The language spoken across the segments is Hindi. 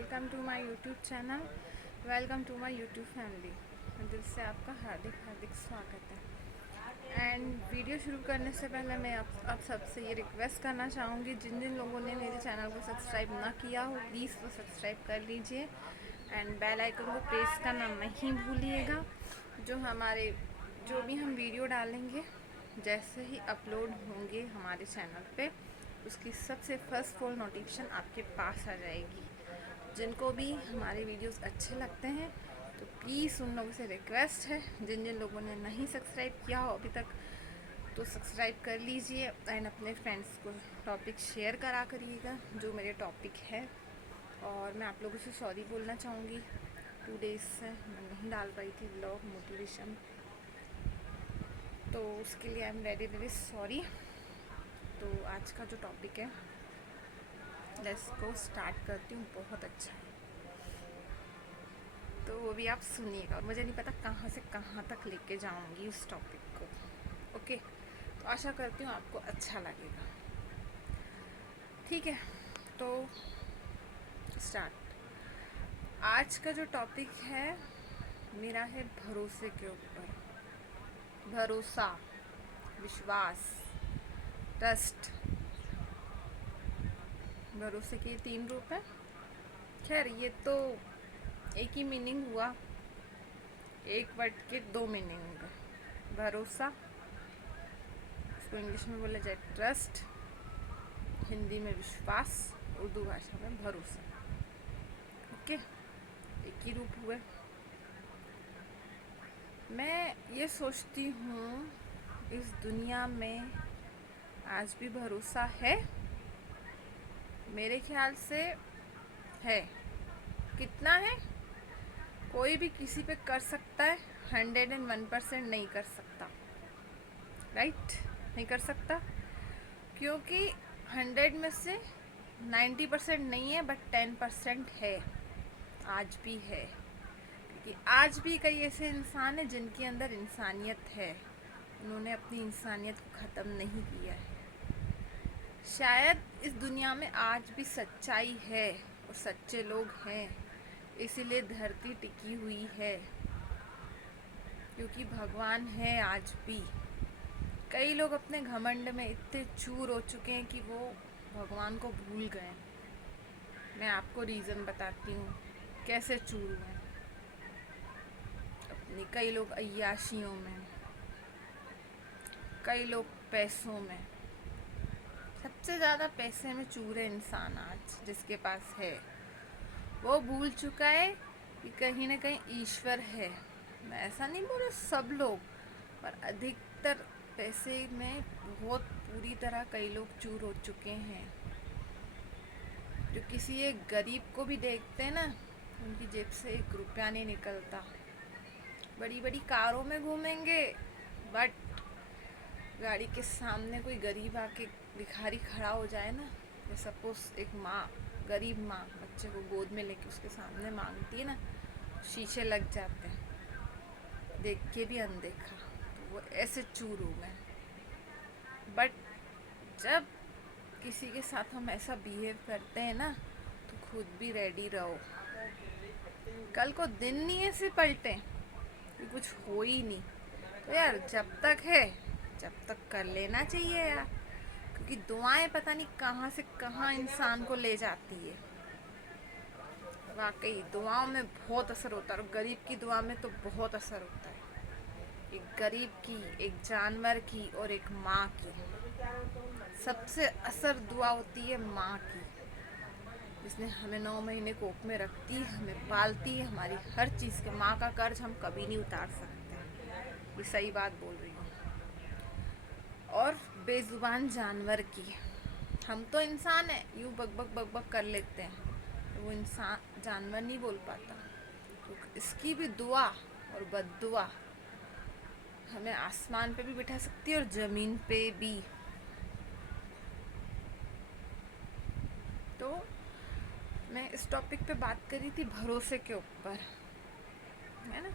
Welcome to my YouTube channel, welcome to my YouTube family. दिल से आपका हार्दिक हार्दिक स्वागत है। एंड वीडियो शुरू करने से पहले मैं आप सबसे ये रिक्वेस्ट करना चाहूँगी, जिन जिन लोगों ने मेरे चैनल को सब्सक्राइब ना किया हो प्लीज़ वो सब्सक्राइब कर लीजिए एंड बेल आइकन को प्रेस करना नहीं भूलिएगा। जो भी हम वीडियो डालेंगे जैसे ही अपलोड होंगे हमारे चैनल पे, उसकी सबसे फर्स्ट फुल नोटिफिकेशन आपके पास आ जाएगी। जिनको भी हमारे वीडियोस अच्छे लगते हैं तो प्लीज़ उन लोगों से रिक्वेस्ट है, जिन जिन लोगों ने नहीं सब्सक्राइब किया हो अभी तक तो सब्सक्राइब कर लीजिए एंड अपने फ्रेंड्स को टॉपिक शेयर करा करिएगा जो मेरे टॉपिक है। और मैं आप लोगों से सॉरी बोलना चाहूँगी, 2 डेज़ से मैं नहीं डाल पाई थी व्लॉग मोटिवेशन, तो उसके लिए I am very very sorry. तो आज का जो टॉपिक है लेट्स गो स्टार्ट करती हूँ, बहुत अच्छा है तो वो भी आप सुनिएगा। और मुझे नहीं पता कहाँ से कहाँ तक लेके जाऊँगी उस टॉपिक को। ओके, तो आशा करती हूँ आपको अच्छा लगेगा। ठीक है, तो स्टार्ट। आज का जो टॉपिक है मेरा है भरोसे के ऊपर। भरोसा, विश्वास, ट्रस्ट। भरोसे के 3 रूप हैं। खैर ये तो एक ही मीनिंग हुआ, एक वर्ड के 2 मीनिंग हुए। भरोसा, इसको इंग्लिश में बोला जाए ट्रस्ट, हिंदी में विश्वास, उर्दू भाषा में भरोसा। ओके, एक ही रूप हुए। मैं ये सोचती हूँ इस दुनिया में आज भी भरोसा है। मेरे ख्याल से है। कितना है? कोई भी किसी पे कर सकता है, 101% नहीं कर सकता, राइट? नहीं कर सकता क्योंकि 100 में से 90% नहीं है बट 10% है, आज भी है। क्योंकि आज भी कई ऐसे इंसान हैं जिनके अंदर इंसानियत है, उन्होंने अपनी इंसानियत को ख़त्म नहीं किया है। शायद इस दुनिया में आज भी सच्चाई है और सच्चे लोग हैं, इसीलिए धरती टिकी हुई है, क्योंकि भगवान है आज भी। कई लोग अपने घमंड में इतने चूर हो चुके हैं कि वो भगवान को भूल गए। मैं आपको रीज़न बताती हूँ कैसे चूर हुए। अपनी कई लोग अय्याशियों में, कई लोग पैसों में। सबसे ज़्यादा पैसे में चूर है इंसान आज, जिसके पास है। वो भूल चुका है कि कहीं ना कहीं ईश्वर है। मैं ऐसा नहीं बोल रहा सब लोग, पर अधिकतर पैसे में बहुत पूरी तरह कई लोग चूर हो चुके हैं। जो किसी एक गरीब को भी देखते हैं ना, उनकी जेब से 1 रुपया नहीं निकलता। बड़ी बड़ी कारों में घूमेंगे बट गाड़ी के सामने कोई गरीब आके भिखारी खड़ा हो जाए ना, सपोज एक माँ, गरीब माँ बच्चे को गोद में लेके उसके सामने मांगती है ना, शीशे लग जाते हैं, देख के भी अनदेखा। तो वो ऐसे चूर हो गए। बट जब किसी के साथ हम ऐसा बिहेव करते हैं ना, तो खुद भी रेडी रहो, कल को दिन नहीं ऐसे पलटे कि कुछ हो ही नहीं। तो यार जब तक है जब तक कर लेना चाहिए यार, क्योंकि दुआएं पता नहीं कहाँ से कहाँ इंसान को ले जाती है। वाकई दुआओं में बहुत असर होता है, और गरीब की दुआ में तो बहुत असर होता है। एक गरीब की, एक जानवर की और एक माँ की सबसे असर दुआ होती है माँ की, जिसने हमें 9 महीने कोख में रखती है, हमें पालती है, हमारी हर चीज़ के। माँ का कर्ज हम कभी नहीं उतार सकते, ये सही बात बोल रही हूँ। और बेजुबान जानवर की, हम तो इंसान है, यूँ बक बक बक बक कर लेते हैं, तो वो इंसान जानवर नहीं बोल पाता। तो इसकी भी दुआ और बद्दुआ हमें आसमान पे भी बिठा सकती है और ज़मीन पे भी। तो मैं इस टॉपिक पे बात करी थी भरोसे के ऊपर, है ना।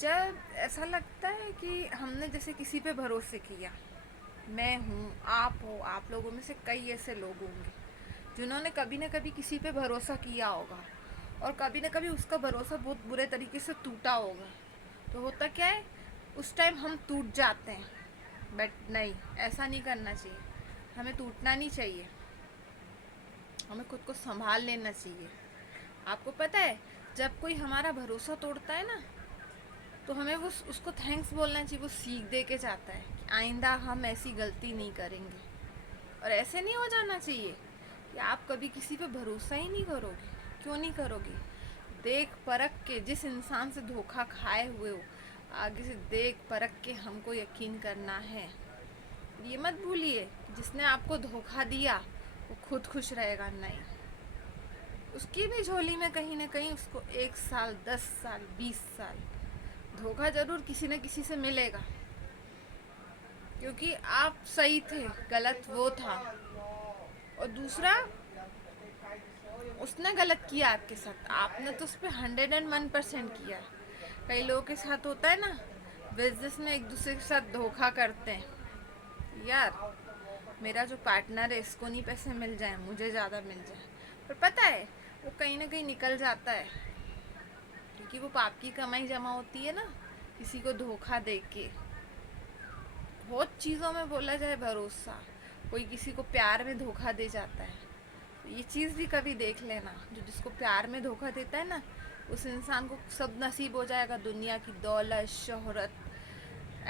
जब ऐसा लगता है कि हमने जैसे किसी पे भरोसे किया, मैं हूँ, आप हो, आप लोगों में से कई ऐसे लोग होंगे जिन्होंने कभी ना कभी किसी पे भरोसा किया होगा और कभी ना कभी उसका भरोसा बहुत बुरे तरीके से टूटा होगा। तो होता क्या है, उस टाइम हम टूट जाते हैं, बट नहीं, ऐसा नहीं करना चाहिए। हमें टूटना नहीं चाहिए, हमें खुद को संभाल लेना चाहिए। आपको पता है, जब कोई हमारा भरोसा तोड़ता है ना, तो हमें वो उसको थैंक्स बोलना चाहिए। वो सीख दे के जाता है कि आइंदा हम ऐसी गलती नहीं करेंगे। और ऐसे नहीं हो जाना चाहिए कि आप कभी किसी पे भरोसा ही नहीं करोगे। क्यों नहीं करोगे? देख परख के, जिस इंसान से धोखा खाए हुए हो, आगे से देख परख के हमको यकीन करना है। ये मत भूलिए, जिसने आपको धोखा दिया वो खुद खुश रहेगा नहीं, उसकी भी झोली में कहीं ना कहीं उसको 1 साल, 10 साल, 20 साल धोखा जरूर किसी न किसी से मिलेगा। क्योंकि आप सही थे, गलत वो था। और दूसरा, उसने गलत किया आपके साथ, आपने तो उस पर 101% किया। कई लोगों के साथ होता है ना, बिजनेस में एक दूसरे के साथ धोखा करते हैं। यार, मेरा जो पार्टनर है इसको नहीं पैसे मिल जाए, मुझे ज़्यादा मिल जाए। पर पता है, वो कहीं ना कहीं निकल जाता है, क्योंकि वो पाप की कमाई जमा होती है ना किसी को धोखा दे के। बहुत चीज़ों में बोला जाए भरोसा, कोई किसी को प्यार में धोखा दे जाता है, तो ये चीज़ भी कभी देख लेना। जो जिसको प्यार में धोखा देता है ना, उस इंसान को सब नसीब हो जाएगा, दुनिया की दौलत, शोहरत,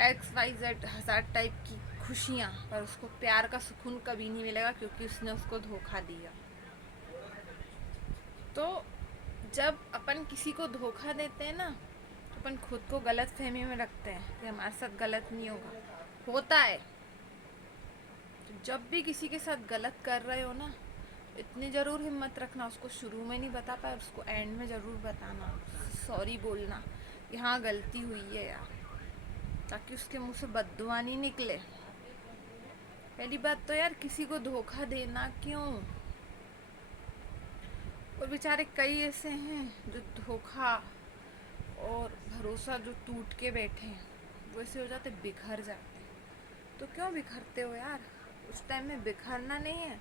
XYZ 1000 टाइप की खुशियाँ, पर उसको प्यार का सुकून कभी नहीं मिलेगा, क्योंकि उसने उसको धोखा दिया। तो जब अपन किसी को धोखा देते हैं ना, तो अपन खुद को गलत फहमी में रखते हैं कि हमारे साथ गलत नहीं होगा, होता है। तो जब भी किसी के साथ गलत कर रहे हो ना, इतनी ज़रूर हिम्मत रखना, उसको शुरू में नहीं बता पाए, उसको एंड में ज़रूर बताना, सॉरी बोलना कि हाँ गलती हुई है यार, ताकि उसके मुंह से बद्दुआ नहीं निकले। पहली बात तो यार, किसी को धोखा देना क्यों? और बेचारे कई ऐसे हैं जो धोखा और भरोसा जो टूट के बैठे हैं, वो ऐसे हो जाते, बिखर जाते। तो क्यों बिखरते हो यार? उस टाइम में बिखरना नहीं है,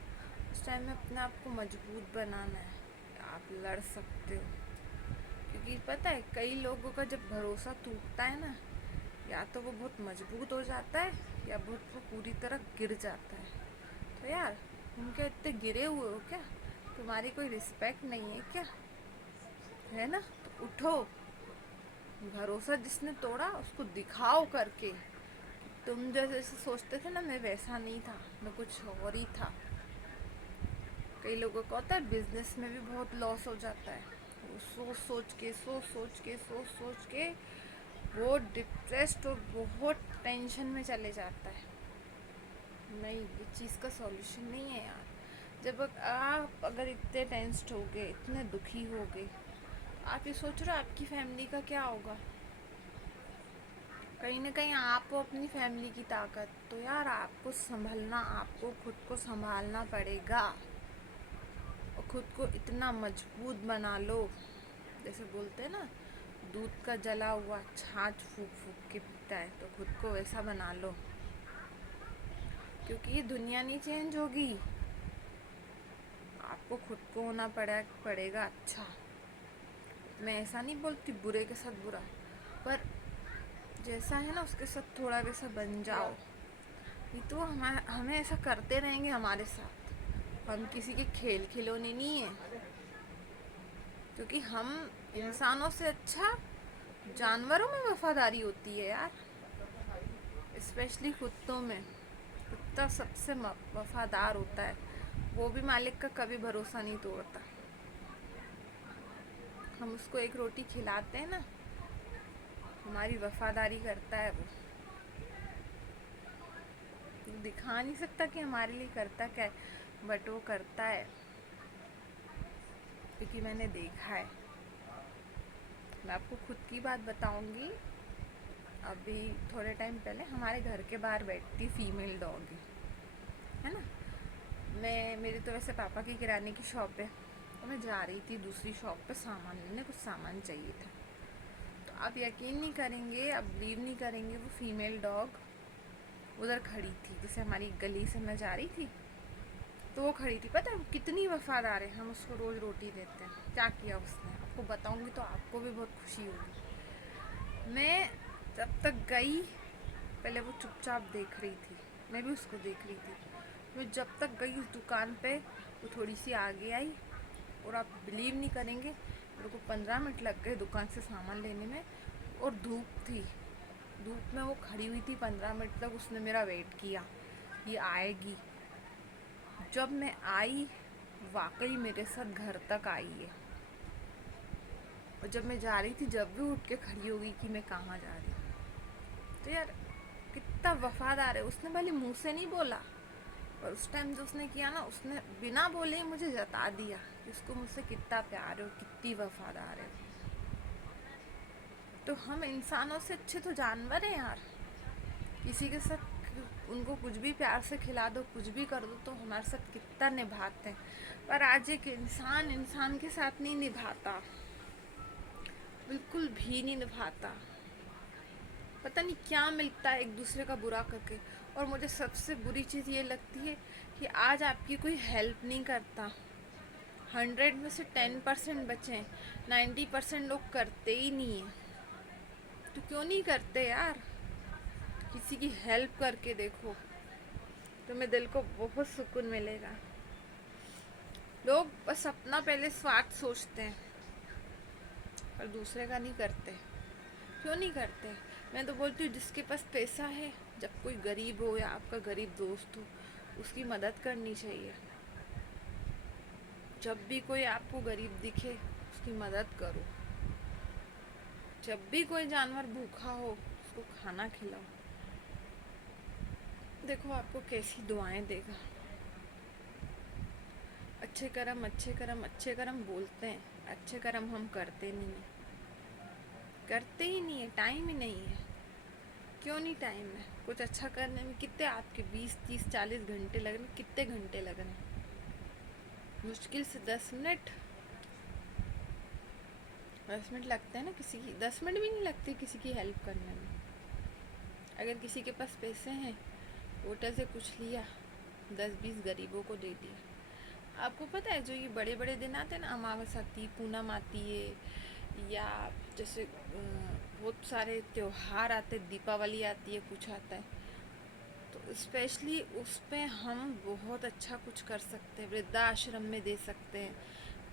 उस टाइम में अपने आप को मजबूत बनाना है। आप लड़ सकते हो, क्योंकि पता है, कई लोगों का जब भरोसा टूटता है ना, या तो वो बहुत मजबूत हो जाता है, या बहुत वो पूरी तरह गिर जाता है। तो यार, तुम क्या इतने गिरे हुए हो क्या? तुम्हारी कोई रिस्पेक्ट नहीं है क्या? है ना? तो उठो। भरोसा जिसने तोड़ा उसको दिखाओ करके। तुम जैसे सोचते थे ना, मैं वैसा नहीं था, मैं कुछ और ही था। कई लोगों को होता है बिजनेस में भी बहुत लॉस हो जाता है, वो सोच के वो डिप्रेस्ड और बहुत टेंशन में चले जाता है। नहीं, ये चीज़ का सॉल्यूशन नहीं है यार। जब आप अगर इतने टेंस्ड हो गए, इतने दुखी हो गए, आप ये सोच रहे हो आपकी फैमिली का क्या होगा? कहीं ना कहीं आपको अपनी फैमिली की ताकत, तो यार आपको संभलना, आपको खुद को संभालना पड़ेगा। और खुद को इतना मजबूत बना लो, जैसे बोलते हैं ना, दूध का जला हुआ छाछ फूक फूक के पीता है, तो खुद को वैसा बना लो। क्योंकि ये दुनिया नहीं चेंज होगी, आपको खुद को होना पड़ेगा अच्छा। मैं ऐसा नहीं बोलती बुरे के साथ बुरा, पर जैसा है ना उसके साथ थोड़ा वैसा बन जाओ। ये तो हमें ऐसा करते रहेंगे हमारे साथ, हम किसी के खेल खिलौने नहीं है। क्योंकि हम इंसानों से अच्छा जानवरों में वफादारी होती है यार, स्पेशली कुत्तों में। कुत्ता सबसे वफादार होता है, वो भी मालिक का कभी भरोसा नहीं तोड़ता। हम उसको एक रोटी खिलाते हैं ना, हमारी वफादारी करता है वो। दिखा नहीं सकता कि हमारे लिए करता क्या है, बट वो करता है, क्योंकि मैंने देखा है। मैं आपको खुद की बात बताऊंगी। अभी थोड़े टाइम पहले हमारे घर के बाहर बैठती फीमेल डॉग है ना। मेरी तो वैसे पापा की किराने की शॉप है, तो मैं जा रही थी दूसरी शॉप पे सामान लेने, कुछ सामान चाहिए था। तो आप यकीन नहीं करेंगे, आप बिलीव नहीं करेंगे, वो फीमेल डॉग उधर खड़ी थी। जैसे हमारी गली से मैं जा रही थी, तो वो खड़ी थी, पता है वो कितनी वफादार है, हम उसको रोज़ रोटी देते हैं। क्या किया उसने आपको बताऊंगी तो आपको भी बहुत खुशी होगी। मैं जब तक गई, पहले वो चुपचाप देख रही थी, मैं भी उसको देख रही थी। मैं जब तक गई उस दुकान पे, वो थोड़ी सी आगे आई, और आप बिलीव नहीं करेंगे, मेरे को 15 मिनट लग गए दुकान से सामान लेने में। और धूप थी, धूप में वो खड़ी हुई थी 15 मिनट तक, उसने मेरा वेट किया, ये आएगी। जब मैं आई, वाकई मेरे साथ घर तक आई है। और जब मैं जा रही थी, जब भी उठ के खड़ी हो गई कि मैं कहाँ जा रही हूँ। तो यार कितना वफादार है। उसने भले मुंह से नहीं बोला, पर उस टाइम जो उसने किया ना, उसने बिना बोले ही मुझे जता दिया कि उसको मुझसे कितना प्यार है और कितनी वफादार है। तो हम इंसानों से अच्छे तो जानवर हैं यार। किसी के साथ उनको कुछ भी प्यार से खिला दो, कुछ भी कर दो, तो हमारे साथ कितना निभाते हैं। पर आज एक इंसान इंसान के साथ नहीं निभाता, बिल्कुल भी नहीं निभाता। पता नहीं क्या मिलता है एक दूसरे का बुरा करके। और मुझे सबसे बुरी चीज़ ये लगती है कि आज आपकी कोई हेल्प नहीं करता। 100 में से 10% बचे हैं, 90% लोग करते ही नहीं है। तो क्यों नहीं करते यार? किसी की हेल्प करके देखो, तुम्हें दिल को बहुत सुकून मिलेगा। लोग बस अपना पहले स्वार्थ सोचते हैं, पर दूसरे का नहीं करते। क्यों नहीं करते? मैं तो बोलती हूँ जिसके पास पैसा है, जब कोई गरीब हो या आपका गरीब दोस्त हो, उसकी मदद करनी चाहिए। जब भी कोई आपको गरीब दिखे, उसकी मदद करो। जब भी कोई जानवर भूखा हो, उसको खाना खिलाओ। देखो आपको कैसी दुआएं देगा। अच्छे कर्म अच्छे कर्म अच्छे कर्म बोलते हैं, अच्छे कर्म हम करते नहीं हैं, करते ही नहीं है, टाइम ही नहीं है। क्यों नहीं टाइम है? कुछ अच्छा करने में कितने आपके 20 30 40 घंटे लग रहे हैं, कितने घंटे लग रहे हैं? मुश्किल से 10 मिनट, 10 मिनट लगते हैं ना किसी की, 10 मिनट भी नहीं लगते किसी की हेल्प करने में। अगर किसी के पास पैसे हैं, होटल से कुछ लिया, 10 20 गरीबों को दे दिया। आपको पता है जो ये बड़े बड़े दिन आते हैं ना, अमावस आती, पूनम आती है, या जैसे बहुत सारे त्योहार आते, दीपावली आती है, कुछ आता है, तो स्पेशली उस पे हम बहुत अच्छा कुछ कर सकते हैं। वृद्धाश्रम में दे सकते हैं,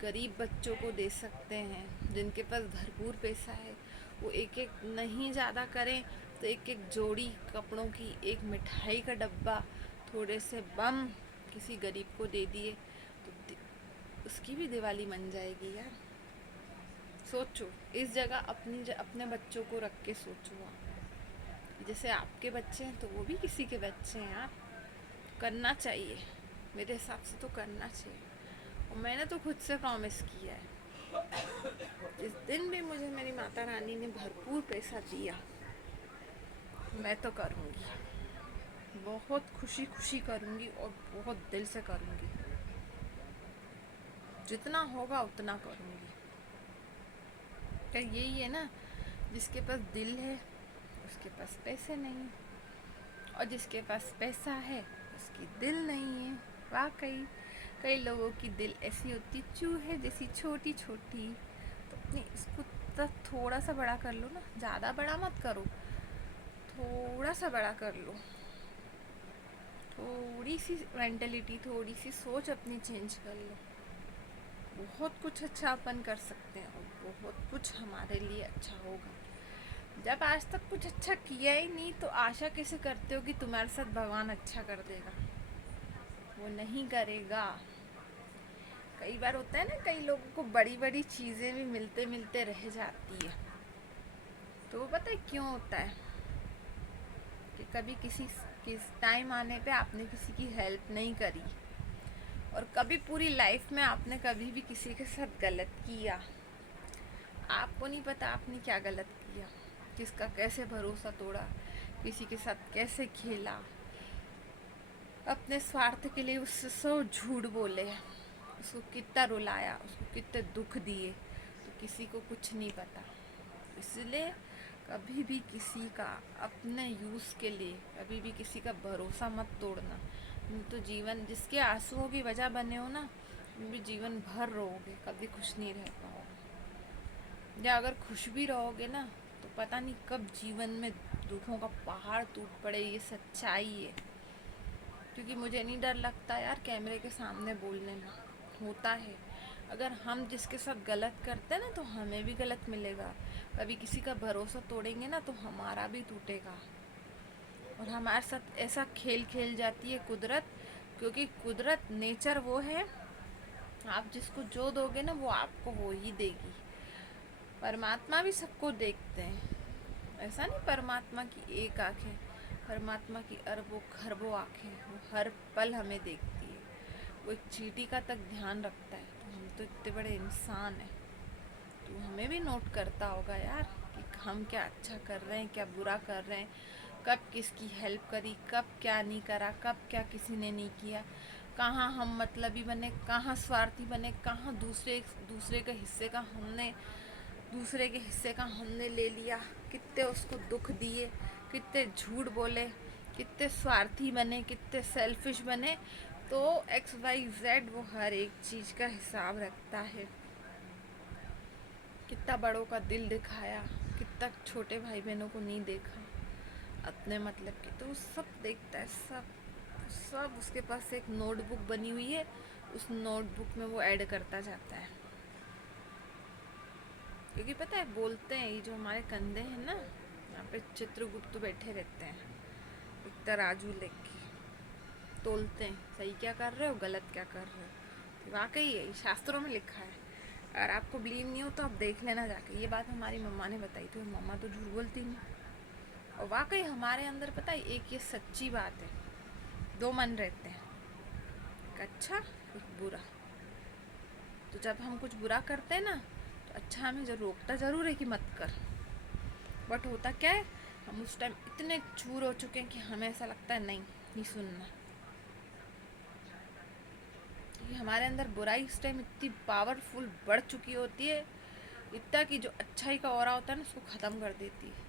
गरीब बच्चों को दे सकते हैं। जिनके पास भरपूर पैसा है, वो एक एक नहीं ज़्यादा करें तो एक एक जोड़ी कपड़ों की, एक मिठाई का डब्बा, थोड़े से बम किसी गरीब को दे दिए, तो उसकी भी दिवाली बन जाएगी यार। सोचो, इस जगह अपने बच्चों को रख के सोचो आप। जैसे आपके बच्चे हैं तो वो भी किसी के बच्चे हैं यार। करना चाहिए, मेरे हिसाब से तो करना चाहिए। और मैंने तो खुद से प्रॉमिस किया है, जिस दिन भी मुझे मेरी माता रानी ने भरपूर पैसा दिया, मैं तो करूँगी, बहुत खुशी खुशी करूँगी और बहुत दिल से करूँगी। जितना होगा उतना करूँगी। क्या यही है ना, जिसके पास दिल है उसके पास पैसे नहीं, और जिसके पास पैसा है उसकी दिल नहीं है। वाकई कई लोगों की दिल ऐसी होती, चूहे जैसी छोटी छोटी। तो अपनी इसको तो थोड़ा सा बड़ा कर लो ना, ज़्यादा बड़ा मत करो, थोड़ा सा बड़ा कर लो। थोड़ी सी मेंटलिटी, थोड़ी सी सोच अपनी चेंज कर लो। बहुत कुछ अच्छा अपन कर सकते हैं और बहुत कुछ हमारे लिए अच्छा होगा। जब आज तक कुछ अच्छा किया ही नहीं, तो आशा कैसे करते हो कि तुम्हारे साथ भगवान अच्छा कर देगा? वो नहीं करेगा। कई बार होता है ना, कई लोगों को बड़ी बड़ी चीज़ें भी मिलते मिलते रह जाती है। तो वो पता है क्यों होता है? कि कभी किस टाइम आने पे आपने किसी की हेल्प नहीं करी, और कभी पूरी लाइफ में आपने कभी भी किसी के साथ गलत किया। आपको नहीं पता आपने क्या गलत किया, किसका कैसे भरोसा तोड़ा, किसी के साथ कैसे खेला, अपने स्वार्थ के लिए उससे सौ झूठ बोले, उसको कितना रुलाया, उसको कितने दुख दिए, तो किसी को कुछ नहीं पता। इसलिए कभी भी किसी का अपने यूज़ के लिए कभी भी किसी का भरोसा मत तोड़ना। तो जीवन जिसके आंसुओं की वजह बने हो ना, भी जीवन भर रोओगे, कभी खुश नहीं रह पाओगे। या अगर खुश भी रहोगे ना, तो पता नहीं कब जीवन में दुखों का पहाड़ टूट पड़े। ये सच्चाई है। क्योंकि मुझे नहीं डर लगता यार कैमरे के सामने बोलने में। होता है, अगर हम जिसके साथ गलत करते हैं ना, तो हमें भी गलत मिलेगा। कभी किसी का भरोसा तोड़ेंगे ना, तो हमारा भी टूटेगा। और हमारे साथ ऐसा खेल खेल जाती है कुदरत, क्योंकि कुदरत नेचर वो है, आप जिसको जो दोगे ना वो आपको वो ही देगी। परमात्मा भी सबको देखते हैं, ऐसा नहीं परमात्मा की एक आँख है, परमात्मा की अरबों खरबों आँखें, वो हर पल हमें देखती है। वो एक चींटी का तक ध्यान रखता है, तो हम तो इतने बड़े इंसान हैं, तो हमें भी नोट करता होगा यार कि हम क्या अच्छा कर रहे हैं, क्या बुरा कर रहे हैं, कब किसकी हेल्प करी, कब क्या नहीं करा, कब क्या किसी ने नहीं किया, कहाँ हम मतलबी बने, कहाँ स्वार्थी बने, कहाँ दूसरे के हिस्से का हमने ले लिया, कितने उसको दुख दिए, कितने झूठ बोले, कितने स्वार्थी बने, कितने सेल्फिश बने। तो XYZ वो हर एक चीज़ का हिसाब रखता है। कितना बड़ों का दिल दिखाया, कितना छोटे भाई बहनों को नहीं देखा अपने मतलब के, तो वो सब देखता है। सब उसके पास एक नोटबुक बनी हुई है, उस नोटबुक में वो ऐड करता जाता है। क्योंकि पता है, बोलते हैं ये जो हमारे कंधे हैं ना, यहाँ पे चित्रगुप्त बैठे रहते हैं एक तराजू लेके, तोलते हैं सही क्या कर रहे हो, गलत क्या कर रहे हो। तो वाकई है, ये शास्त्रों में लिखा है। अगर आपको बिलीव नहीं हो तो आप देख लेना जाके। ये बात हमारी मम्मा ने बताई थी, मम्मा तो झूठ बोलती नहीं। और वाकई हमारे अंदर पता है, एक ये सच्ची बात है, दो मन रहते हैं, एक अच्छा एक बुरा। तो जब हम कुछ बुरा करते हैं ना, तो अच्छा हमें रोकता ज़रूर है कि मत कर, बट होता क्या है, हम उस टाइम इतने चूर हो चुके हैं कि हमें ऐसा लगता है नहीं सुनना। क्योंकि हमारे अंदर बुराई उस टाइम इतनी पावरफुल बढ़ चुकी होती है, इतना कि जो अच्छाई का ऑरा होता है ना, उसको ख़त्म कर देती है।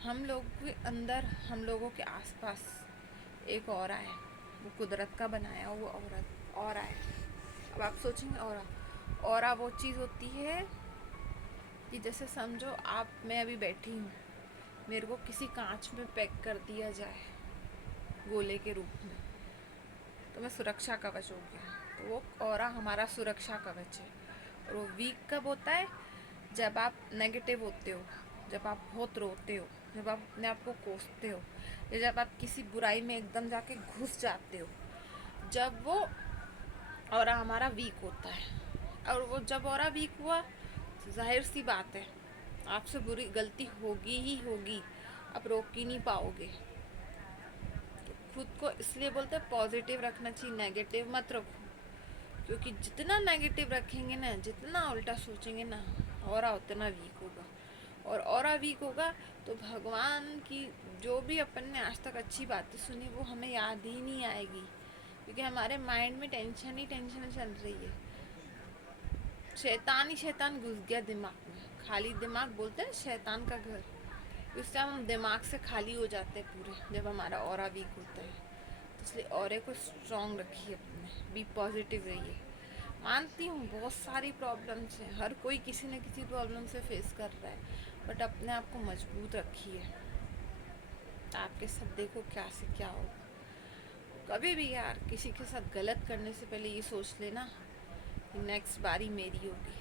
हम लोगों के अंदर, हम लोगों के आसपास एक ऑरा है, वो कुदरत का बनाया वो ऑरा है। अब आप सोचेंगे ऑरा वो चीज़ होती है कि जैसे समझो मैं अभी बैठी हूँ, मेरे को किसी कांच में पैक कर दिया जाए गोले के रूप में, तो मैं सुरक्षा कवच हो गया। तो वो ऑरा हमारा सुरक्षा कवच है। और वो वीक कब होता है, जब आप नेगेटिव होते हो, जब आप बहुत रोते हो, जब आप अपने आप को कोसते हो, या जब आप किसी बुराई में एकदम जाके घुस जाते हो, जब वो ऑरा हमारा वीक होता है। और वो जब ऑरा वीक हुआ, तो जाहिर सी बात है आपसे बुरी गलती होगी ही होगी, आप रोक ही नहीं पाओगे। तो खुद को इसलिए बोलते हैं पॉजिटिव रखना चाहिए, नेगेटिव मत रखो। क्योंकि जितना नेगेटिव रखेंगे ना, जितना उल्टा सोचेंगे ना, ऑरा उतना वीक होगा। और ऑरा वीक होगा तो भगवान की जो भी अपन ने आज तक अच्छी बातें सुनी, वो हमें याद ही नहीं आएगी। क्योंकि हमारे माइंड में टेंशन ही टेंशन चल रही है, शैतान ही शैतान घुस गया दिमाग में। खाली दिमाग बोलते हैं शैतान का घर। उस टाइम हम दिमाग से खाली हो जाते हैं पूरे, जब हमारा ऑरा वीक होता है। तो इसलिए ऑरे को स्ट्रॉन्ग रखिए अपने, बी पॉजिटिव रहिए। मानती हूँ बहुत सारी प्रॉब्लम्स हैं, हर कोई किसी न किसी प्रॉब्लम से फेस कर रहा है, बट अपने आप को मजबूत रखिए। आपके साथ देखो क्या से क्या होगा। कभी भी यार किसी के साथ गलत करने से पहले ये सोच लेना कि नेक्स्ट बारी मेरी होगी।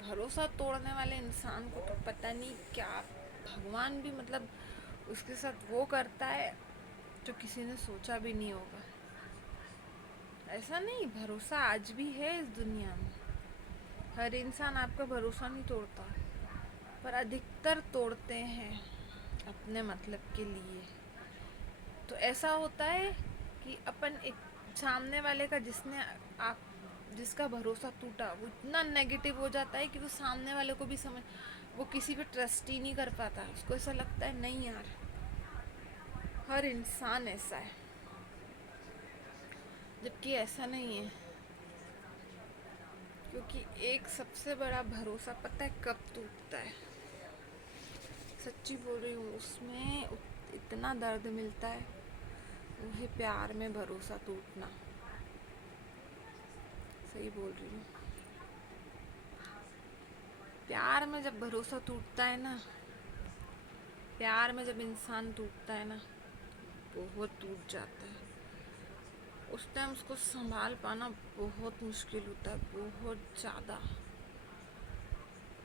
भरोसा तोड़ने वाले इंसान को तो पता नहीं क्या भगवान भी मतलब उसके साथ वो करता है जो किसी ने सोचा भी नहीं होगा। ऐसा नहीं, भरोसा आज भी है इस दुनिया में। हर इंसान आपका भरोसा नहीं तोड़ता, पर अधिकतर तोड़ते हैं अपने मतलब के लिए। तो ऐसा होता है कि अपन एक सामने वाले का जिसका भरोसा टूटा, वो इतना नेगेटिव हो जाता है कि वो सामने वाले को भी वो किसी पे ट्रस्ट ही नहीं कर पाता। उसको ऐसा लगता है नहीं यार, हर इंसान ऐसा है, जबकि ऐसा नहीं है। क्योंकि एक सबसे बड़ा भरोसा पता है कब टूटता है, सच्ची बोल रही हूँ, उसमें इतना दर्द मिलता है वो है प्यार में भरोसा टूटना। सही बोल रही हूँ। प्यार में जब भरोसा टूटता है ना, प्यार में जब इंसान टूटता है ना, बहुत टूट जाता है। उस टाइम उसको संभाल पाना बहुत मुश्किल होता है, बहुत ज़्यादा।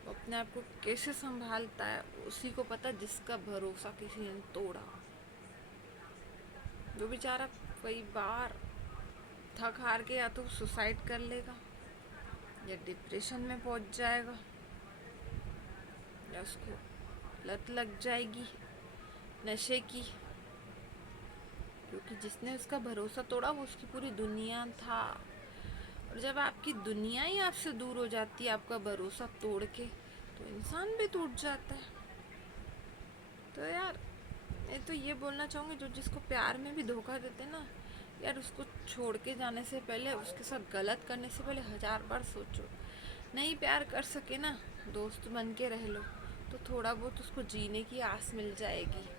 वो अपने आप को कैसे संभालता है उसी को पता, जिसका भरोसा किसी ने तोड़ा। जो बेचारा कई बार थक हार के या तो सुसाइड कर लेगा, या डिप्रेशन में पहुंच जाएगा, या उसको लत लग जाएगी नशे की। क्योंकि जिसने उसका भरोसा तोड़ा वो उसकी पूरी दुनिया था। और जब आपकी दुनिया ही आपसे दूर हो जाती है आपका भरोसा तोड़ के, तो इंसान भी टूट जाता है। तो यार मैं तो ये बोलना चाहूँगी, जो जिसको प्यार में भी धोखा देते ना, यार उसको छोड़ के जाने से पहले, उसके साथ गलत करने से पहले 1000 बार सोचो। नहीं प्यार कर सके ना, दोस्त बन के रह लो, तो थोड़ा बहुत उसको जीने की आस मिल जाएगी।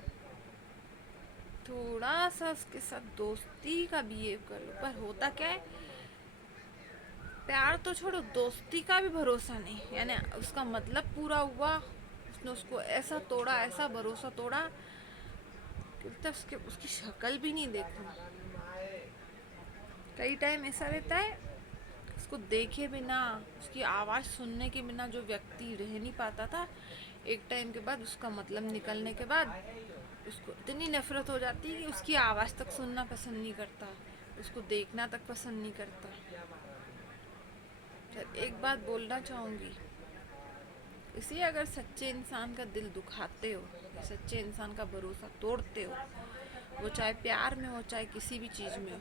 थोड़ा सा उसके साथ दोस्ती का बिहेव कर लो। पर होता क्या है, प्यार तो छोड़ो, दोस्ती का भी भरोसा नहीं। यानी उसका मतलब पूरा हुआ, उसने उसको ऐसा तोड़ा, ऐसा भरोसा तोड़ा कि उसकी शक्ल भी नहीं देखूं। कई टाइम ऐसा रहता है, उसको देखे बिना, उसकी आवाज़ सुनने के बिना जो व्यक्ति रह नहीं पाता था, एक टाइम के बाद उसका मतलब निकलने के बाद उसको इतनी नफरत हो जाती है कि उसकी आवाज़ तक सुनना पसंद नहीं करता, उसको देखना तक पसंद नहीं करता। फिर एक बात बोलना चाहूँगी, इसलिए अगर सच्चे इंसान का दिल दुखाते हो, सच्चे इंसान का भरोसा तोड़ते हो, वो चाहे प्यार में हो चाहे किसी भी चीज़ में हो,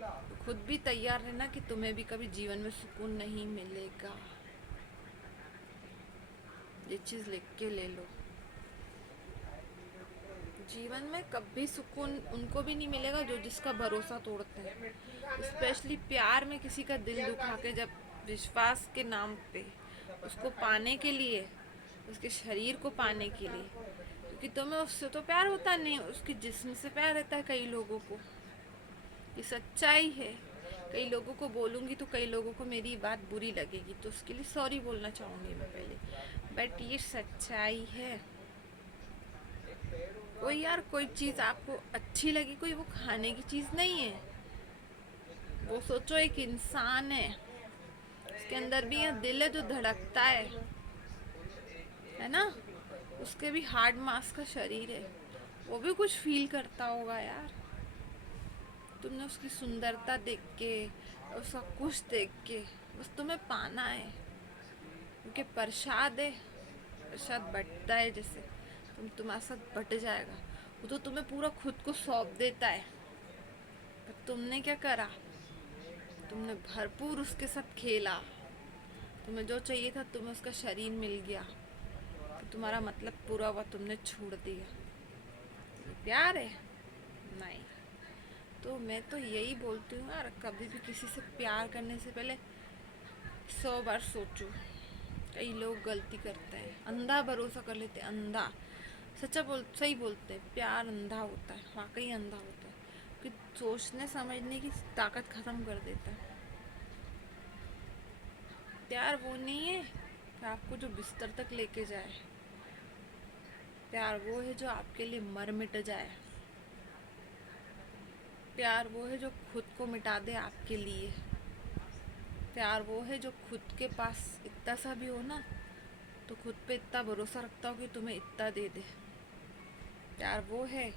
तो खुद भी तैयार रहना कि तुम्हें भी कभी जीवन में सुकून नहीं मिलेगा। ये चीज़ लिख के ले लो। जीवन में कभी सुकून उनको भी नहीं मिलेगा जो जिसका भरोसा तोड़ते हैं। स्पेशली प्यार में किसी का दिल दुखा के, जब विश्वास के नाम पे उसको पाने के लिए, उसके शरीर को पाने के लिए, क्योंकि तुम्हें उससे तो प्यार होता नहीं, उसके जिस्म से प्यार रहता है कई लोगों को। ये सच्चाई है। कई लोगों को बोलूँगी तो कई लोगों को मेरी बात बुरी लगेगी, तो उसके लिए सॉरी बोलना चाहूँगी मैं पहले, बट ये सच्चाई है। कोई यार कोई चीज़ आपको अच्छी लगी, कोई वो खाने की चीज़ नहीं है। वो सोचो एक इंसान है, उसके अंदर भी ये दिल है जो धड़कता है ना, उसके भी हार्ड मास का शरीर है, वो भी कुछ फील करता होगा यार। तुमने उसकी सुंदरता देख के, उसका कुछ देख के, बस तुम्हें पाना है, क्योंकि प्रसाद है, प्रसाद बटता है, जैसे तुम्हारे साथ बट जाएगा। वो तो तुम्हें पूरा खुद को सौंप देता है, पर तुमने क्या करा, तुमने भरपूर उसके साथ खेला। तुम्हें जो चाहिए था, तुम्हें उसका शरीर मिल गया, तो तुम्हारा मतलब पूरा हुआ, तुमने छोड़ दिया। ये प्यार है? नहीं। तो मैं तो यही बोलती हूँ यार, कभी भी किसी से प्यार करने से पहले 100 बार सोचो। कई लोग गलती करते हैं, अंधा भरोसा कर लेते हैं, अंधा। सही बोलते हैं, प्यार अंधा होता है, वाकई अंधा होता है, कि सोचने समझने की ताकत ख़त्म कर देता है। प्यार वो नहीं है कि आपको जो बिस्तर तक लेके जाए। प्यार वो है जो आपके लिए मर मिट जाए। प्यार वो है जो खुद को मिटा दे आपके लिए। प्यार वो है जो खुद के पास इतना सा भी हो ना, तो खुद पे इतना भरोसा रखता हो कि तुम्हें इतना दे दे। प्यार वो है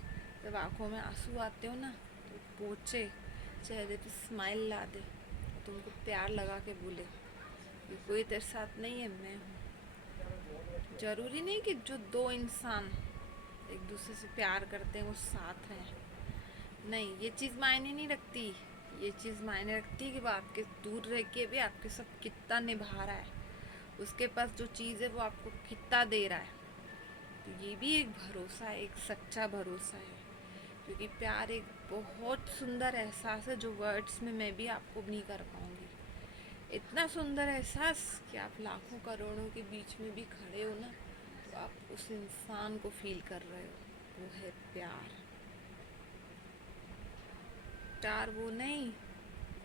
जब आंखों में आंसू आते हो ना, तो पोछे चेहरे पे स्माइल ला दे, तुमको प्यार लगा के बोले कि कोई तेरे साथ नहीं है, मैं हूँ। जरूरी नहीं कि जो दो इंसान एक दूसरे से प्यार करते हैं वो साथ हैं, नहीं, ये चीज़ मायने नहीं रखती। ये चीज़ मायने रखती है कि वो आपके दूर रह के भी आपके साथ कितना निभा रहा है, उसके पास जो चीज़ है वो आपको कितना दे रहा है। तो ये भी एक भरोसा है, एक सच्चा भरोसा है। क्योंकि प्यार एक बहुत सुंदर एहसास है जो वर्ड्स में मैं भी आपको नहीं कर पाऊँगी। इतना सुंदर एहसास कि आप लाखों करोड़ों के बीच में भी खड़े हो ना, तो आप उस इंसान को फील कर रहे हो। वो है प्यार। स्टार वो नहीं,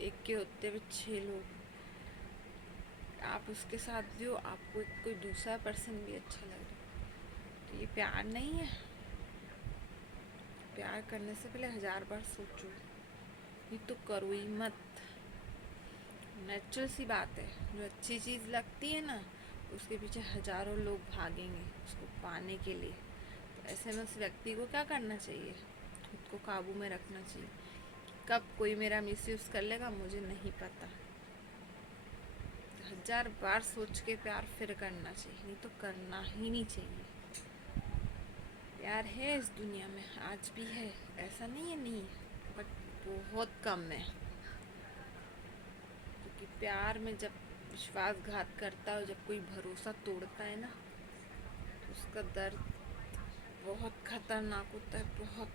एक के होते हुए 6 लोग। आप उसके साथ भी हो, आपको कोई दूसरा पर्सन भी अच्छा लग रहा है, तो ये प्यार नहीं है। प्यार करने से पहले 1000 बार सोचो, ये तो करो ही मत। नेचुरल सी बात है, जो अच्छी चीज़ लगती है ना, उसके पीछे हजारों लोग भागेंगे उसको पाने के लिए। तो ऐसे में उस व्यक्ति को क्या करना चाहिए? खुद को काबू में रखना चाहिए। कब कोई मेरा मिसयूज़ कर लेगा मुझे नहीं पता। 1000 बार सोच के प्यार फिर करना चाहिए, नहीं तो करना ही नहीं चाहिए। प्यार है इस दुनिया में, आज भी है, ऐसा नहीं है नहीं, बट बहुत कम है। क्योंकि प्यार में जब विश्वासघात करता है, जब कोई भरोसा तोड़ता है ना, तो उसका दर्द बहुत खतरनाक होता है। बहुत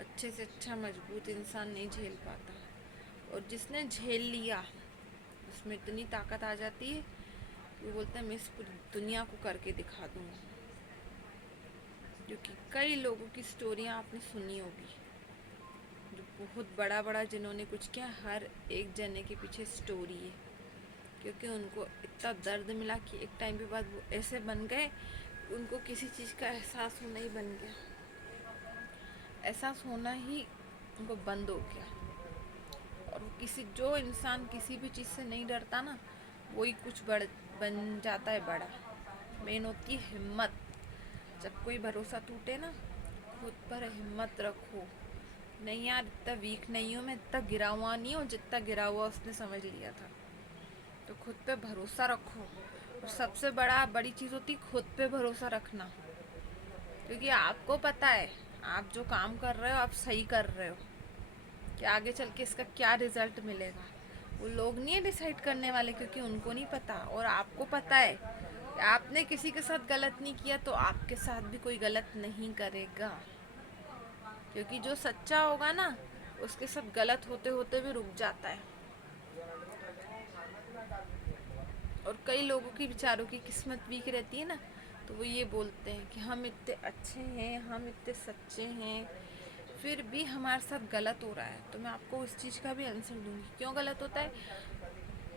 अच्छे से अच्छा मजबूत इंसान नहीं झेल पाता, और जिसने झेल लिया उसमें इतनी ताकत आ जाती है, वो बोलता है मैं इस पूरी दुनिया को करके दिखा दूँगा। क्योंकि कई लोगों की स्टोरियाँ आपने सुनी होगी, जो बहुत बड़ा बड़ा जिन्होंने कुछ किया, हर एक जने के पीछे स्टोरी है। क्योंकि उनको इतना दर्द मिला कि एक टाइम के बाद वो ऐसे बन गए, उनको किसी चीज़ का एहसास होना ही बन गया, एहसास होना ही उनको बंद हो गया। और वो जो इंसान किसी भी चीज़ से नहीं डरता ना, वही कुछ बन जाता है बड़ा। मेन होती है हिम्मत। जब कोई भरोसा टूटे ना, खुद पर हिम्मत रखो। नहीं यार, इतना वीक नहीं हूँ मैं, इतना गिरा हुआ नहीं हूँ जितना गिरा हुआ उसने समझ लिया था। तो खुद पे भरोसा रखो। और सबसे बड़ी चीज़ होती है खुद पे भरोसा रखना। क्योंकि आपको पता है आप जो काम कर रहे हो आप सही कर रहे हो, कि आगे चल के इसका क्या रिजल्ट मिलेगा। वो लोग नहीं है डिसाइड करने वाले, क्योंकि उनको नहीं पता, और आपको पता है कि आपने किसी के साथ गलत नहीं किया तो आपके साथ भी कोई गलत नहीं करेगा। क्योंकि जो सच्चा होगा ना, उसके साथ गलत होते होते भी रुक जाता है। और कई लोगों की बेचारों की किस्मत वीक रहती है ना, तो वो ये बोलते हैं कि हम इतने अच्छे हैं, हम इतने सच्चे हैं, फिर भी हमारे साथ गलत हो रहा है। तो मैं आपको उस चीज़ का भी आंसर दूंगी क्यों गलत होता है।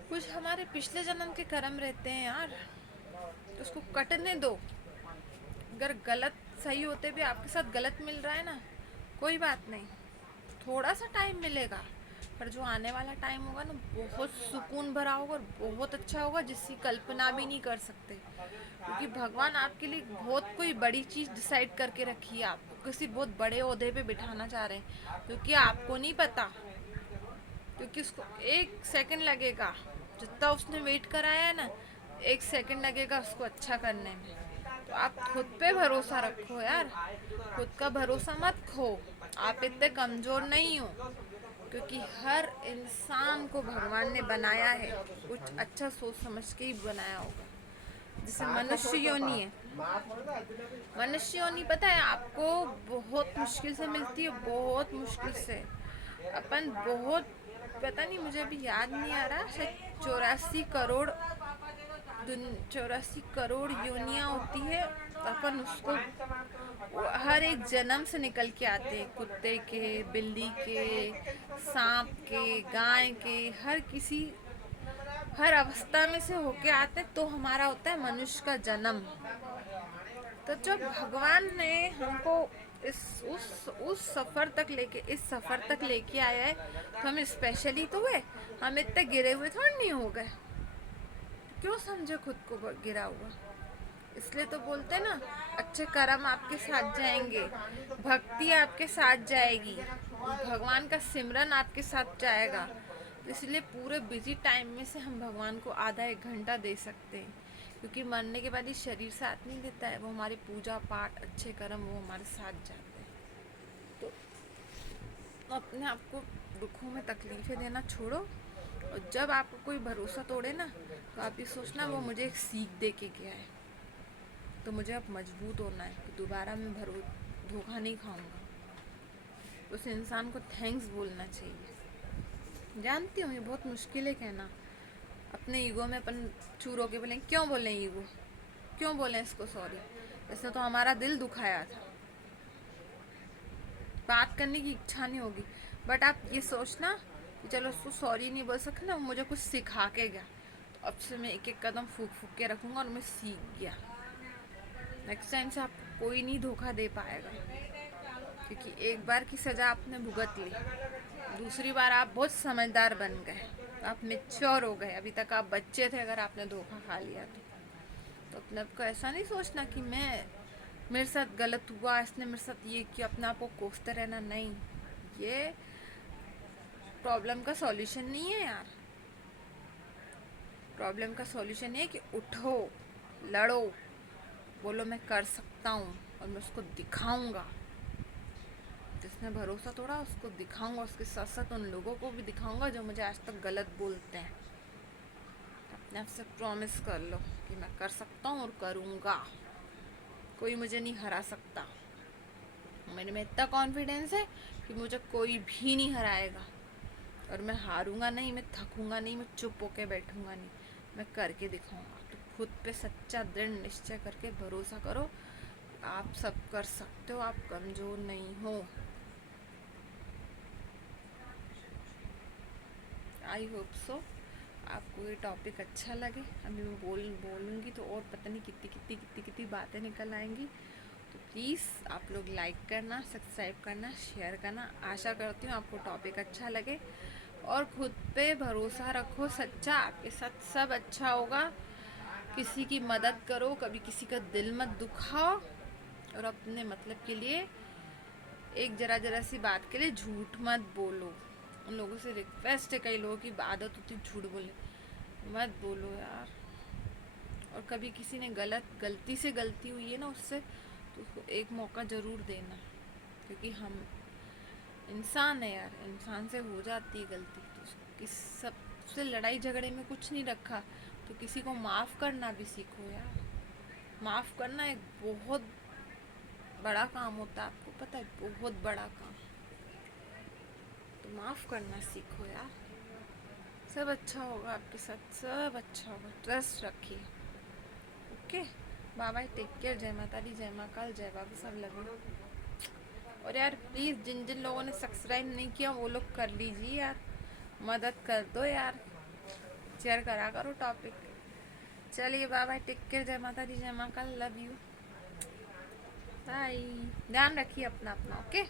कुछ हमारे पिछले जन्म के कर्म रहते हैं यार, तो उसको कटने दो। अगर गलत सही होते भी आपके साथ गलत मिल रहा है ना, कोई बात नहीं, थोड़ा सा टाइम मिलेगा, पर जो आने वाला टाइम होगा ना, बहुत सुकून भरा होगा और बहुत अच्छा होगा, जिसकी कल्पना भी नहीं कर सकते। क्योंकि भगवान आपके लिए बहुत कोई बड़ी चीज़ डिसाइड करके रखी है, आपको किसी बहुत बड़े ओहदे पे बिठाना चाह रहे हैं, क्योंकि आपको नहीं पता। क्योंकि उसको 1 सेकंड लगेगा, जितना उसने वेट कराया है ना, 1 सेकंड लगेगा उसको अच्छा करने में। तो आप खुद पे भरोसा रखो यार, खुद का भरोसा मत खो। आप इतने कमज़ोर नहीं हो, क्योंकि हर इंसान को भगवान ने बनाया है, कुछ अच्छा सोच समझ के ही बनाया होगा। जैसे मनुष्य योनि है, मनुष्य योनि पता है आपको बहुत मुश्किल से मिलती है, बहुत मुश्किल से। अपन बहुत, पता नहीं मुझे अभी याद नहीं आ रहा, शायद 84 करोड़ योनियाँ होती है, तो अपन उसको हर एक जन्म से निकल के आते हैं, कुत्ते के, बिल्ली के, सांप के, गाय के, हर अवस्था में से होके आते हैं, तो हमारा होता है मनुष्य का जन्म। तो जब भगवान ने हमको उस सफ़र तक लेके इस सफ़र तक लेके आया है, तो हम स्पेशली तो हुए, हम इतने गिरे हुए थोड़ी नहीं हो गए। क्यों समझे खुद को गिरा हुआ? इसलिए तो बोलते ना, अच्छे कर्म आपके साथ जाएंगे, भक्ति आपके साथ जाएगी, भगवान का सिमरन आपके साथ जाएगा। तो इसलिए पूरे बिजी टाइम में से हम भगवान को आधा 1 घंटा दे सकते हैं, क्योंकि मरने के बाद ये शरीर साथ नहीं देता है, वो हमारी पूजा पाठ अच्छे कर्म वो हमारे साथ जाते हैं। तो अपने आप को दुखों में तकलीफ़ें देना छोड़ो, और जब आपको कोई भरोसा तोड़े ना, तो आप ये सोचना वो मुझे एक सीख दे के गया है, तो मुझे अब मजबूत होना है कि दोबारा मैं धोखा नहीं खाऊंगा। उस इंसान को थैंक्स बोलना चाहिए। जानती हूँ ये बहुत मुश्किल है कहना, अपने ईगो में अपन चूर होके बोलें, क्यों बोलें ईगो, क्यों बोलें इसको सॉरी, इसने तो हमारा दिल दुखाया था। बात करने की इच्छा नहीं होगी, बट आप ये सोचना कि चलो उसको सॉरी नहीं बोल सकते ना, मुझे कुछ सिखा के गया, तो अब से मैं एक एक कदम फूक फूक के रखूँगा और मैं सीख गया। नेक्स्ट टाइम से आपको कोई नहीं धोखा दे पाएगा, क्योंकि एक बार की सज़ा आपने भुगत ली, दूसरी बार आप बहुत समझदार बन गए, आप मेच्योर हो गए। अभी तक आप बच्चे थे अगर आपने धोखा खा लिया तो अपने आप को ऐसा नहीं सोचना कि मेरे साथ गलत हुआ, इसने मेरे साथ ये किया, अपने आप को कोसते रहना नहीं। ये प्रॉब्लम का सॉल्यूशन नहीं है यार। प्रॉब्लम का सॉल्यूशन है कि उठो, लड़ो, बोलो मैं कर सकता हूँ और मैं उसको दिखाऊंगा। जिसने भरोसा तोड़ा उसको दिखाऊंगा, उसके साथ साथ उन लोगों को भी दिखाऊंगा जो मुझे आज तक गलत बोलते हैं। अपने आप से प्रॉमिस कर लो कि मैं कर सकता हूँ और करूँगा, कोई मुझे नहीं हरा सकता। मेरे में इतना कॉन्फिडेंस है कि मुझे कोई भी नहीं हराएगा, और मैं हारूंगा नहीं, मैं थकूंगा नहीं, मैं चुप होके बैठूंगा नहीं, मैं करके दिखाऊंगा। तो खुद पे सच्चा दृढ़ निश्चय करके भरोसा करो, आप सब कर सकते हो, आप कमज़ोर नहीं हो। आई होप सो आपको ये टॉपिक अच्छा लगे। अभी मैं बोलूँगी तो और पता नहीं कितनी बातें निकल आएंगी। तो प्लीज़ आप लोग लाइक करना, सब्सक्राइब करना, शेयर करना। आशा करती हूँ आपको टॉपिक अच्छा लगे, और खुद पे भरोसा रखो सच्चा, आपके साथ सब अच्छा होगा। किसी की मदद करो, कभी किसी का दिल मत दुखाओ, और अपने मतलब के लिए एक जरा सी बात के लिए झूठ मत बोलो। उन लोगों से रिक्वेस्ट है, कई लोगों की आदत होती है झूठ बोले, मत बोलो यार। और कभी किसी ने गलती से गलती हुई है ना उससे, तो उसको एक मौका ज़रूर देना, क्योंकि हम इंसान है यार, इंसान से हो जाती है गलती। तो किस सबसे लड़ाई झगड़े में कुछ नहीं रखा, तो किसी को माफ़ करना भी सीखो यार। माफ़ करना एक बहुत बड़ा काम होता है, आपको पता है, बहुत बड़ा काम। तो माफ़ करना सीखो यार, सब अच्छा होगा आपके साथ, सब अच्छा होगा, ट्रस्ट रखिए। Okay, bye bye, take care, जय माता दी, जय माँ काल, जय बाबू, सब लगे। और यार प्लीज़ जिन जिन लोगों ने सब्सक्राइब नहीं किया वो लोग कर लीजिए यार, मदद कर दो यार, शेयर करा करो टॉपिक। चलिए बाय बाय, टेक केयर, जय माता दी, जय माँ काल, लव यू, बाय। ध्यान रखिए अपना अपना, ओके।